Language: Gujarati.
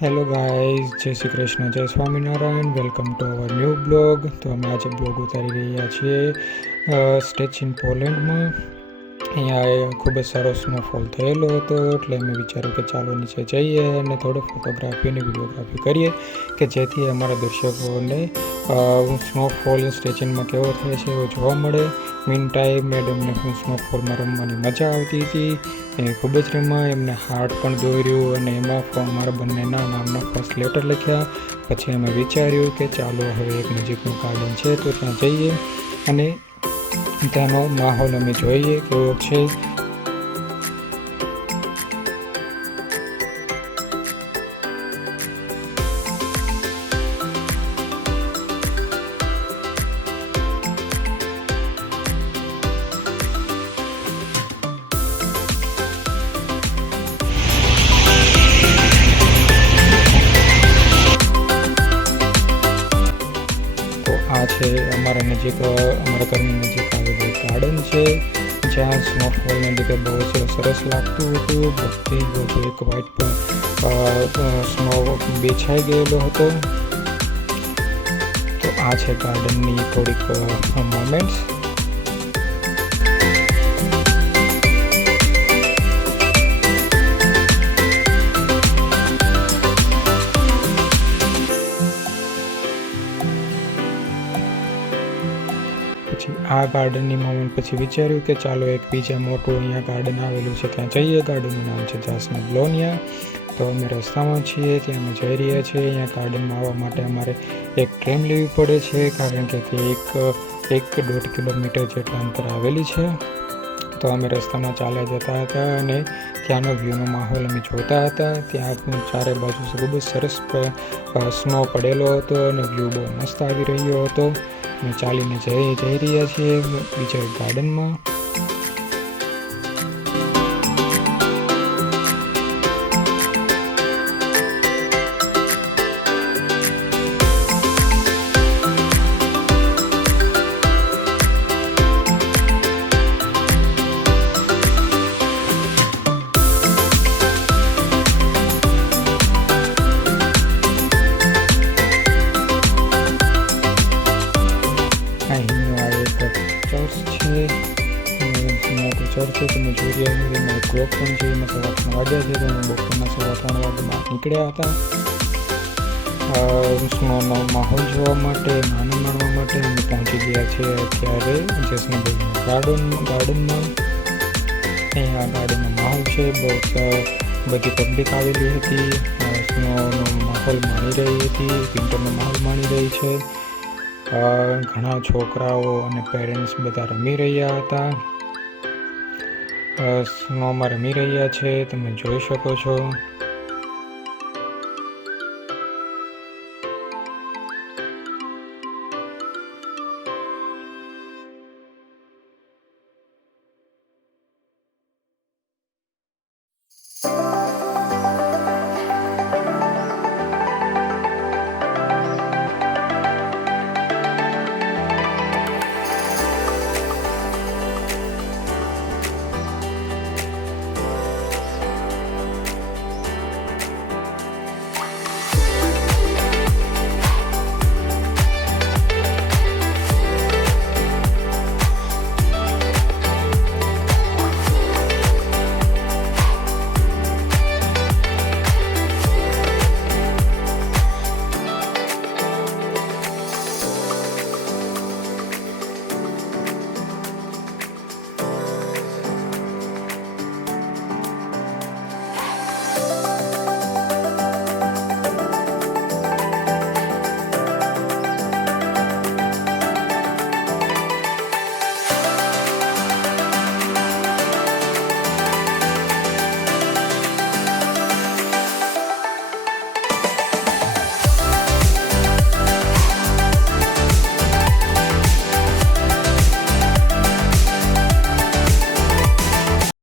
હેલો ગાઈઝ, જય શ્રી કૃષ્ણ, જય Swaminarayan. Welcome to our new blog. તો અમે આજે બ્લોગ ઉતારી રહ્યા છીએ સ્ટેચ ઇન પોલેન્ડમાં. અહીંયા ખૂબ જ સારો સ્નોફોલ થયેલો હતો, એટલે મેં વિચાર્યું કે ચાલો નીચે જઈએ અને થોડો ફોટોગ્રાફી અને વિડીયોગ્રાફી કરીએ, કે જેથી અમારા દર્શકોને સ્નોફોલ સ્ટેચિંગમાં કેવો થાય છે એવો જોવા મળે. મીન ટાઈમ મેડમને સ્નોફોલમાં રમવાની મજા આવતી હતી. એ ખૂબ જ રમ્યા, એમને હાર્ટ પણ દોર્યું અને એમાં અમારા બંનેના નામના ફર્સ્ટ લેટર લખ્યા. પછી અમે વિચાર્યું કે ચાલો હવે એક નજીકનું ગાર્ડન છે તો ત્યાં જઈએ અને ત્યાંનો માહોલ અમે જોઈએ કેવો છે. આ છે અમારા ઘરની નજીક આવેલું ગાર્ડન છે, જ્યાં સ્નોફોલને લીધે બહુ સરસ લાગતું હતું. બધી બધું એક વ્હાઈટ સ્નો બેછાઈ ગયેલો હતો. તો આ છે ગાર્ડનની થોડીક મોમેન્ટ્સ. પછી આ ગાર્ડનની મોમેન્ટ પછી વિચાર્યું કે ચાલો એક બીજા મોટું અહીંયા ગાર્ડન આવેલું છે ત્યાં જઈએ. ગાર્ડનનું નામ છે જાસના બ્લોનિયા. તો અમે રસ્તામાં છીએ, ત્યાં અમે જઈ રહ્યા છીએ. અહીંયા ગાર્ડનમાં આવવા માટે અમારે એક ટ્રેન લેવી પડે છે, કારણ કે તે 1.5 કિલોમીટર જેટલા અંતર આવેલી છે. તો અમે રસ્તામાં ચાલ્યા જતા હતા અને ત્યાંનો વ્યૂનો માહોલ અમે જોતા હતા. ત્યાં ચારે બાજુ ખૂબ જ સરસ સ્નો પડેલો હતો અને વ્યૂ બહુ મસ્ત આવી રહ્યો હતો. અમે ચાલીને જઈ રહ્યા છીએ બીજા એક ગાર્ડનમાં. ચર્ચ છે, તમે જોઈ રહ્યા છો. એમાં એક ક્લોક પણ છે, એમાં 3:30 વાગ્યા છે. તો અમે બપોરના 3:30 વાગ્યામાં નીકળ્યા હતા સ્નોનો માહોલ જોવા માટે, આનંદ માણવા માટે. અમે પહોંચી ગયા છીએ અત્યારે જસનાભાઈના ગાર્ડનમાં. અહીંયા ગાર્ડનનો માહોલ છે, બહુ બધી પબ્લિક આવેલી હતી, સ્નોનો માહોલ માણી રહી હતી, વિન્ટરનો માહોલ માણી રહી છે. ઘણા છોકરાઓ અને પેરેન્ટ્સ બધા રમી રહ્યા હતા, સ્નોમાં રમી રહ્યા છે, તમે જોઈ શકો છો.